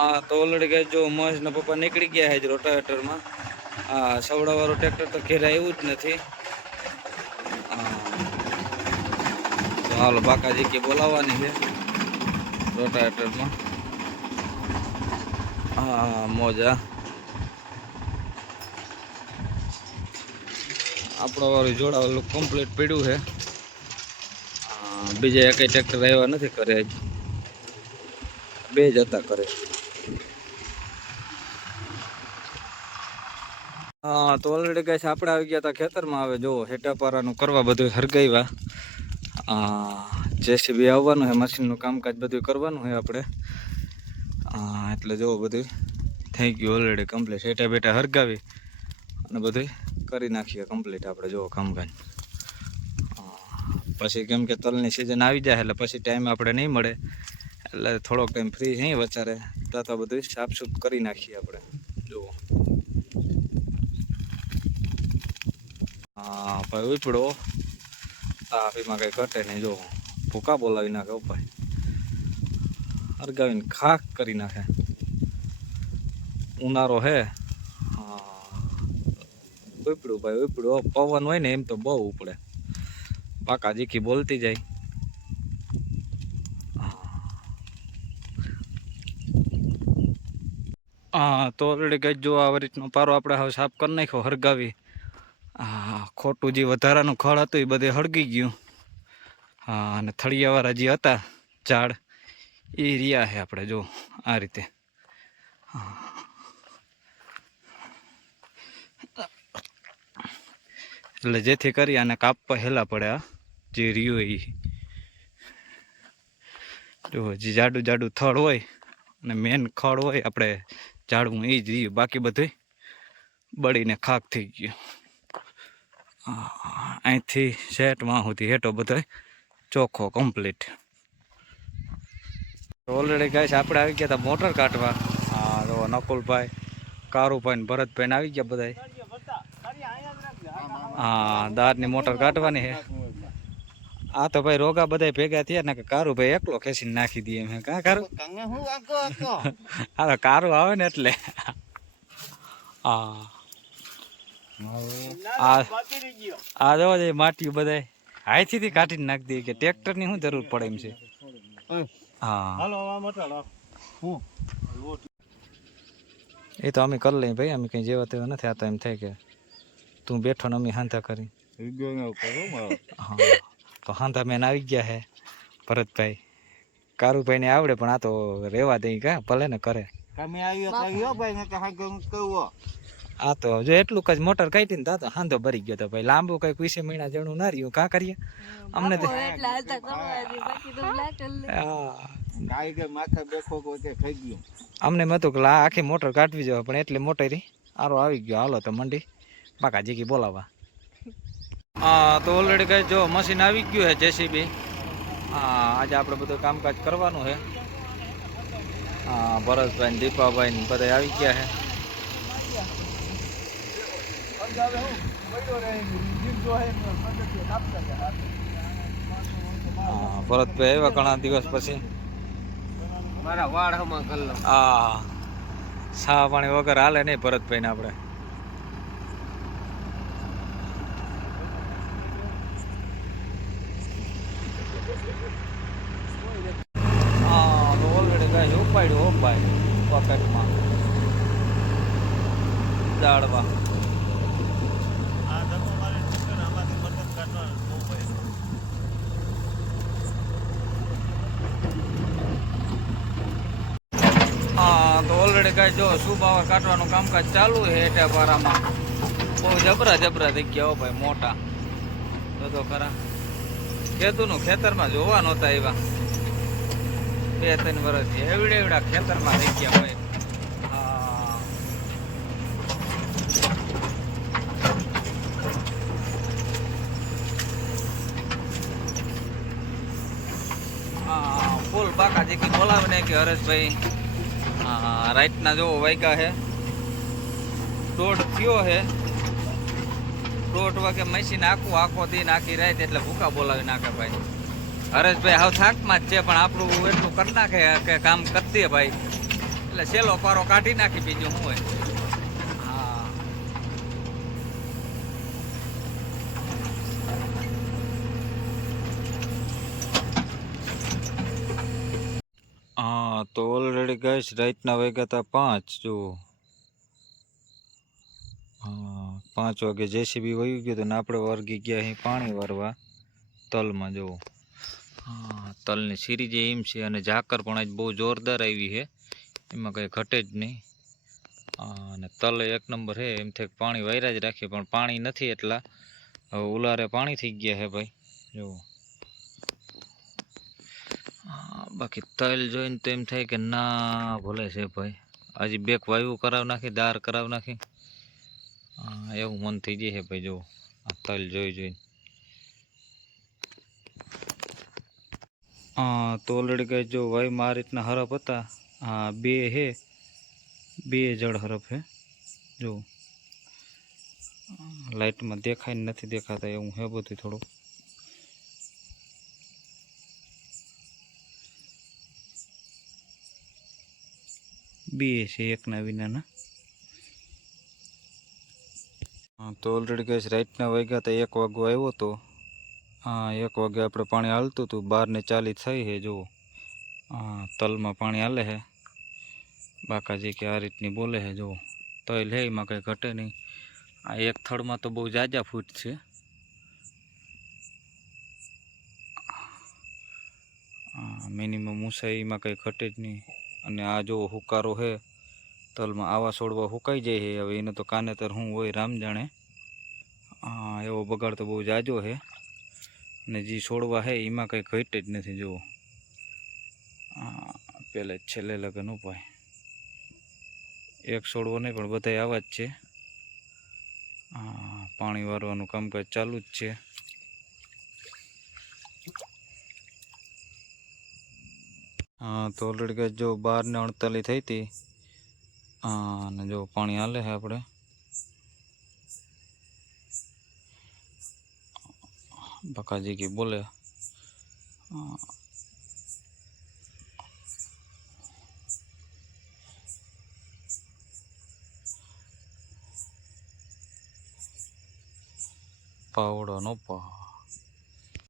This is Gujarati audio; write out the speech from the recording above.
હા તો ઓલરેડી ગઈ જો મહેશ ના પપ્પા નીકળી ગયા છે રોટાવેટરમાં. હા સવડાવાળું ટ્રેક્ટર તો ઘેર આવ્યું જ નથી. તો હાલો બાકાજી કે બોલાવવાની છે રોટાવેટરમાં. હા મોજા આપણો વાળું જોડાવેલું કમ્પ્લીટ પડ્યું છે. બીજા એક ટ્રેક્ટર આવ્યા નથી કરે, બે જ હતા કરે. હા તો ઓલરેડી કઈ આપણે આવી ગયા હતા ખેતરમાં. આવે જો હેટાપારાનું કરવા બધું હરગાવ્યા. જેસીબી આવવાનું છે, મશીનનું કામકાજ બધું કરવાનું છે આપણે. એટલે જો બધું થઈ ગયું ઓલરેડી કમ્પ્લીટ. હેટા બેટા હરગાવી અને બધું કરી નાખીએ કમ્પ્લીટ આપણે જો કામકાજ. પછી કેમ કે તલની સિઝન આવી જાય એટલે પછી ટાઈમ આપણે નહીં મળે, એટલે થોડોક ટાઈમ ફ્રી નહીં વચારે તો બધું સાફસૂફ કરી નાખીએ આપણે જુઓ. હા ભાઈ ઉપડો તાપીમાં કઈ ઘટે નહીં. જો ભૂકા બોલાવી નાખે ભાઈ, હરગાવીને ખાક કરી નાખે. ઉનાળો હે. હા ઉપડું ભાઈ ઉપડું. પવન હોય ને એમ તો બહુ ઉપડે. પાકા જીકી બોલતી જાય. હા તો ઓલરેડી ગઈ જો આવી રીતનો પારો આપણે હવે સાફ કરી નાખ્યો હરગાવી. હા ખોટું જે વધારાનું ખળ હતું એ બધે હળગી ગયું. હા અને થળિયાવાળા જે હતા ઝાડ એ રહ્યા છે આપણે જો આ રીતે. એટલે જેથી કરી અને કાપવા હેલા પડે આ જે રહ્યું એ. જો જે જાડું જાડું થળ હોય અને મેન ખળ હોય આપણે ઝાડવું એ જ રહ્યું, બાકી બધું બળીને ખાક થઈ ગયું. અહીંથી સેટમાં સુધી હેઠો બધો ચોખ્ખો કમ્પ્લીટ. ઓલરેડી ગાઈસ આપણે આવી ગયા હતા મોટર કાઢવા. હા તો નકુલભાઈ, કારુભાઈ ને ભરતભાઈ આવી ગયા બધા. હા દારની મોટર કાઢવાની છે. આ તો ભાઈ રોગા બધા ભેગા થયા ને કે કારુભાઈ એકલો ખેંચીને નાખી દઈએ એમ. કાં કારું હા કારું આવે ને એટલે. હા આ જોવા જઈએ માટીઓ બધા હાથીથી કાઢીને નાખી દઈએ કે ટ્રેક્ટર ની શું જરૂર પડે એમ છે. હા એ તો અમે કરી લઈએ ભાઈ, અમે કઈ જેવા તેવા નથી. આ તો એમ થાય કે તું બેઠો ને અમે હાંધા કરી. હા તો હાંધા મેન આવી ગયા હે ભરતભાઈ. કારુભાઈ ને આવડે પણ આ તો રેવા દઈ કા ભલે ને કરે. આ તો જો એટલું કઈ મોટર કાઢી ને તો હાંધો ભરી ગયો તો ભાઈ. લાંબુ કઈ 20 મહિના જેવું ના રહ્યું. કાં કરીએ અમને અમને હતું કે આખી મોટર કાઢવી જવા, પણ એટલે મોટર આરો આવી ગયો. હાલો તો મંડી બાકા જીકી બોલાવા. હા તો ઓલરેડી કઈ જો મશીન આવી ગયું છે જેસીબી. હા આજે આપણે બધું કામકાજ કરવાનું છે. હા ભરતભાઈ ને દીપાભાઈ ને બધા આવી ગયા છે. ભરતભાઈ આવ્યા ઘણા દિવસ પછી. હા સા પાણી વગર હાલે નહીં ભરતભાઈ ને આપણે. હા તો ઓલરેડી ગાય ઉપાડ્યું હો ભાઈ પોકેટમાં દાળવા. હા તો ઓલરેડી કાંઈ જો સુબાવા કાઢવાનું કામકાજ ચાલુ છે હેટાપારામાં. બહુ જબરા જબરા થઈ ગયા હો ભાઈ, મોટા તો ખરા. ખેતુનું ખેતરમાં જોવા નહોતા એવા 2-3 વર્ષથી. એવડા ખેતરમાં થઈ ગયા ભાઈ. હા ફૂલ બાકા જેકી બોલાવે ને કે હરેશભાઈ. રાઈટના જો વાગ્યા છે 1:30 થયો છે. 1:30 વાગે મશીન આખો દી નાખી રાત એટલે ભૂકા બોલાવી નાખે ભાઈ. હરેશભાઈ હાવ થાકમાં જ છે પણ આપણું એટલું કરી નાખે કે કામ કરી દે ભાઈ. એટલે એટલે સેલો પારો કાઢી નાખી બીજું શું હોય. હા હા તો ઓલરેડી ગઈશ રાતના વાગ્યા હતા 5 જો. હા 5 વાગે જેસીબી વયું ગયું હતું ને આપણે વર્ગી ગયા અહીં પાણી વારવા તલમાં જુઓ. હા તલની સીરી જે એમ છે અને ઝાકર પણ આજ બહુ જોરદાર આવી છે, એમાં કંઈ ઘટે જ નહીં. અને તલ એક નંબર છે, એમ થાય પાણી વાયરા જ રાખીએ પણ પાણી નથી એટલા. હવે ઉલારે પાણી થઈ ગયા છે ભાઈ જુઓ. બાકી તલ જોઈને તો એમ થાય કે ના ભલે છે ભાઈ, હજી બેક વાયુ કરાવી નાખી, દાર કરાવી નાખી. એવું મન થઈ જાય છે ભાઈ જુઓ આ તલ જોઈને. તો ઓલરેડી કઈ જો વાયુમાં આ રીતના હરફ હતા. હા બે જળ હરફ છે જો. લાઇટમાં દેખાય નથી દેખાતા એવું હે બધું થોડું. બે છે એકના વિનાના. તો ઓલરેડી કઈ રાતના વાગ્યા હતા 1 વાગો આવ્યો હતો. 1 વાગે આપણે પાણી હાલતું હતું, 12:40 થઈ છે જુઓ. તલમાં પાણી હાલે છે. બાકાજી કે આ રીતની બોલે છે જુઓ. તલ હે એમાં કંઈ ઘટે નહીં. આ એક થડમાં તો બહુ જાજા ફૂટ છે. મિનિમમ ઊંચાઈમાં કંઈ ઘટે જ નહીં. અને આ જો હુકારો છે તલમાં, આવા છોડવા હુકાઈ જાય છે. હવે એને તો કાનેતર શું હોય રામ જાણે. એવો બગાડ તો બહુ જાજો છે. અને જે છોડવા છે એમાં કંઈ ઘટે જ નથી જુઓ. પહેલે છેલ્લે લગન ઉપાય એક છોડવો નહીં પણ બધા આવા જ છે. પાણી વારવાનું કામકાજ ચાલુ જ છે. તો ઓલરેડી કઈ જો 12:48 થઈ હતી. અને જો પાણી હાલે છે આપણે. બકાજી કી બોલે. પાવડો નો પા